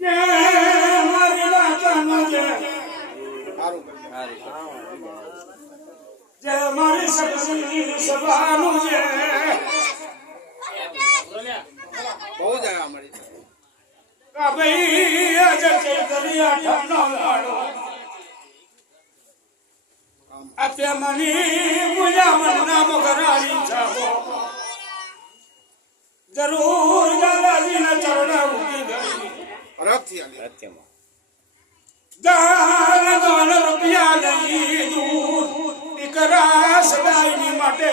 ને મારી સગની સભાનું જે બહુ જ અમારી ભાઈ, આજે ચૈતન્ય ઠાનો વાળો આ તેમની પૂજા મનના મગરાણી જાગો જરૂર દાદાજીના ચરણે અરબથી આલી સત્યમાં દાન દાન રૂપિયા લઈ દૂર દીકરા માટે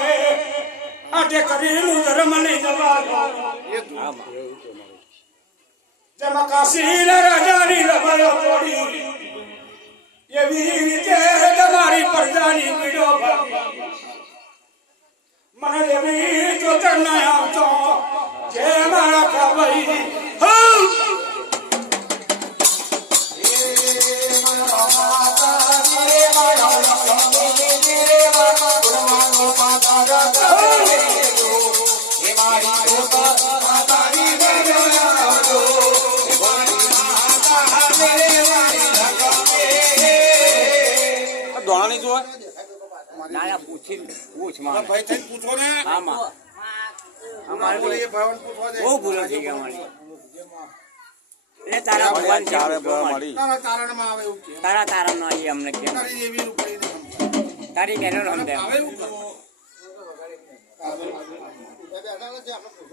આટે કરેલું ધર્મ જવા આમાં. જેમાં કાશી રાજાની લબાયો તોડી. એવી રીતે તમારી પ્રજાની પીડો. મને એવી જોતર ના આવતો જે મારા કાબઈ હઉ! દોણા નહીં જોવા ના ના પૂછી પૂછ આ ભાઈ થઈને પૂછો ને. આમાં અમારે બોલે એ ભાઈઓને પૂછવા દે. બહુ ભૂલો થઈ ગઈ અમારી. એ તારા ભગવાન છે. મળી. તારા તારણમાં આવે એવું કે તારા તારા નો આવી અમને કેમ? તારી એવી રૂપડી ને તારી બહેનો રમતે આવે એવું કરો?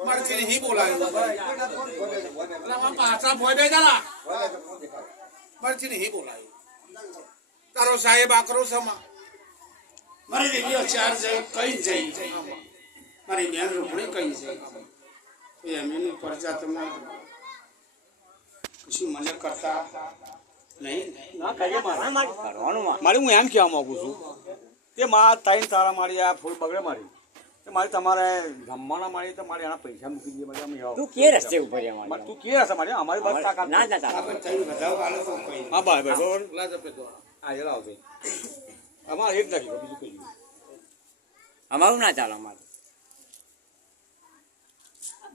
મારે હી બોલાયું એટલે પાછા ભોય બે જરા મારે છે ને હી બોલાયું તારો સાહેબ આકરો સમા મારી દીકરીઓ ચાર જઈ કઈ જઈ? મારી બેન રૂપણી કઈ જઈ? એમ એમની પરજા તમે કશું મને કરતા નહીં? મારે મારે. મારે હું એમ કહેવા માંગુ છું કે મારા તાઈન તારા મારી આ ફૂલ બગડે મારી. મારે તમારે જમવાના મારી તો મારે એના પૈસા મૂકી દઈએ બધા અમે તું કે રસ્તે ઉપર મારે? તું કે રસ્તે? મારી અમારી બસ તાકાત ના ના તારા આપણે તઈ વધાવ આલો તો કઈ હા ભાઈ ભાઈ બરોબર આવશે અમારે એક નથી બીજું કઈ અમારું ના ચાલે અમારે.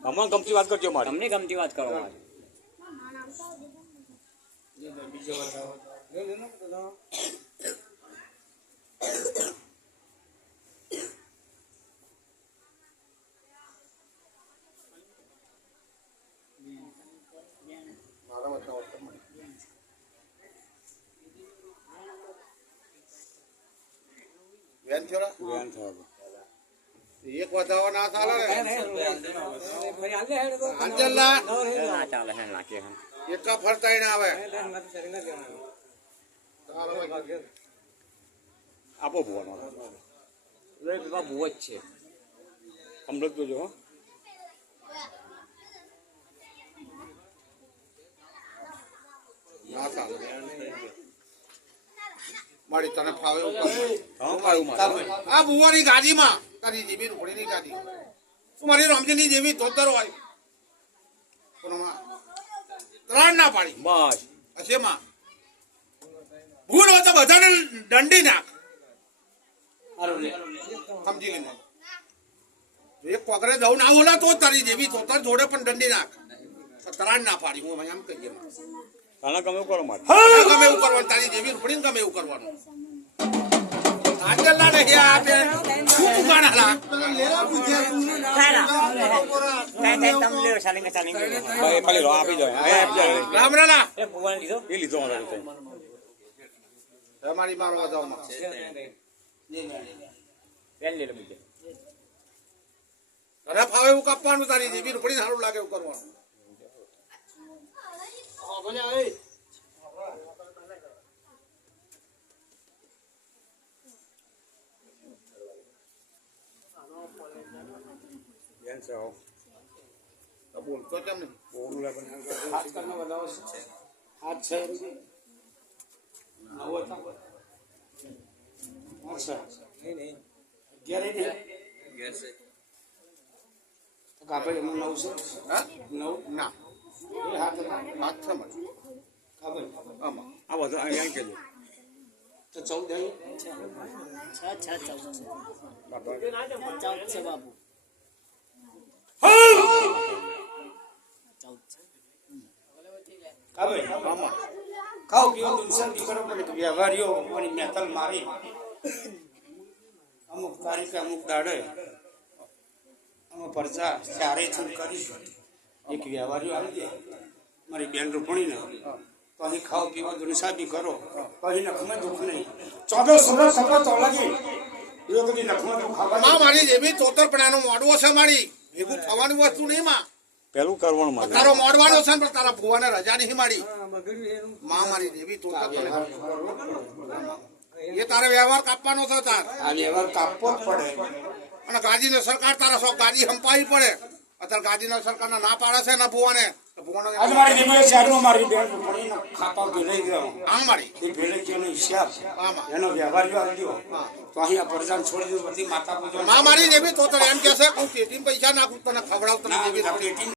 અમને ગમતી વાત કરજો મારી. તમને ગમતી વાત કરો મારી. બીજો બેન છોરા બેન થયો એક વધાવો ના ચાલે ને. ના ચાલે છે નાખે છે એકા ફરતાઈ ના આવે. આપો ભુવાનો એ પેલા બહુ જ છે. અમૃત જોજો હો. ના ચાલે. મારી તને ફાવે આ બુવાની ગાડીમાં. તારી જેવી રૂપડીની ગાડી. તું મારી રમજીની જેવી ધોતર હોય. પણ ત્રણ ના પાડી. બસ. અછેમાં ભૂલ હોય તો બધાને દંડી નાખ. સમજી લીધું એક પકડે દઉં ના બોલા તો તારી જેવી ધોતર જોડે પણ દંડી નાખ. તરાણ ત્રણ ના પાડી. હું એમ કહીએ તને ગમે કરો મારે. ના ગમે એવું કરવાનું તારી જેવી રૂપડીને ગમે એવું કરવાનું. આજના નહીં આ બે શું પુકાણા લા. તમે લે ચાલેંગે ચાલેંગે ભાઈ ખાલી રો આપી જાય આ આપી જાય રામ રાલા. એ ભગવાન લીધો. એ લીધો મારે તો. તમારી મારો. વધાવમાં પેન લે લે. મુજે તને ફાવે એવું કાપવાનું તારી જેવી રૂપડી સારું લાગે એવું કરવાનું. બેન. તો બોલતો કેમ નહીં બોલું લે પણ. હાથ કરના વધાવો છે હાથ છે નવો હતા અચ્છા અગિયાર નહીં છે કાપડ એમાં નવ છે હા નવ ના એ હાથ હતા હાથ સમજ કાપડ આમાં આ બધા અહીંયા કેજો તો ચૌદ છે હવે ખાઓ પીઓ તો શાંતિ કરો. પણ એક વ્યવહારીઓ પણ મેતલ મારી. અમુક તારીખે અમુક દાડે. અમે પરચા ચારે છૂટ કરી. એક વ્યવહારીઓ આવી દે મારી બેન રૂપણીને. તો અહીં ખાઓ પીવા તો નિશાબી કરો. તો અહીં નખમાં દુઃખ નહીં. ચોદો સરસ સપો તો લાગી એ બધી નખમાં દુઃખ ખાવા માં મારી જેવી તોતરપણાનું મોડવો છે મારી. એવું ખાવાનું વસ્તુ નહીં માં. પેલું કરવાનું મારે. તારો મોડવાનો છે ને પણ તારા ભુવાને રજા નહીં મારી. માં મારી જેવી તોતરપણા. એ તારે વ્યવહાર કાપવાનો છે તાર. આ વ્યવહાર કાપવો જ પડે. અને ગાદીને સરકાર તારા સો ગાદી હંપાવી પડે. અત્યારે ગાંધીનગર સરકારના ના પાડે છે ને ભુવાને? આજ મારી દીકરી ચારનો મારી બેન ખાપા ભેલાઈ ગયો આમ મારી? એ ભેલે કેનો હિસાબ. આમાં. એનો વ્યવહારીઓ આવ્યો તો અહીં પરજાન છોડી દીધું બધી માતા પૂજનમાં મારી જેવી તોતર એમ કે છે હું પેટીમાં પૈસા નાખું તને ખવડાવ તને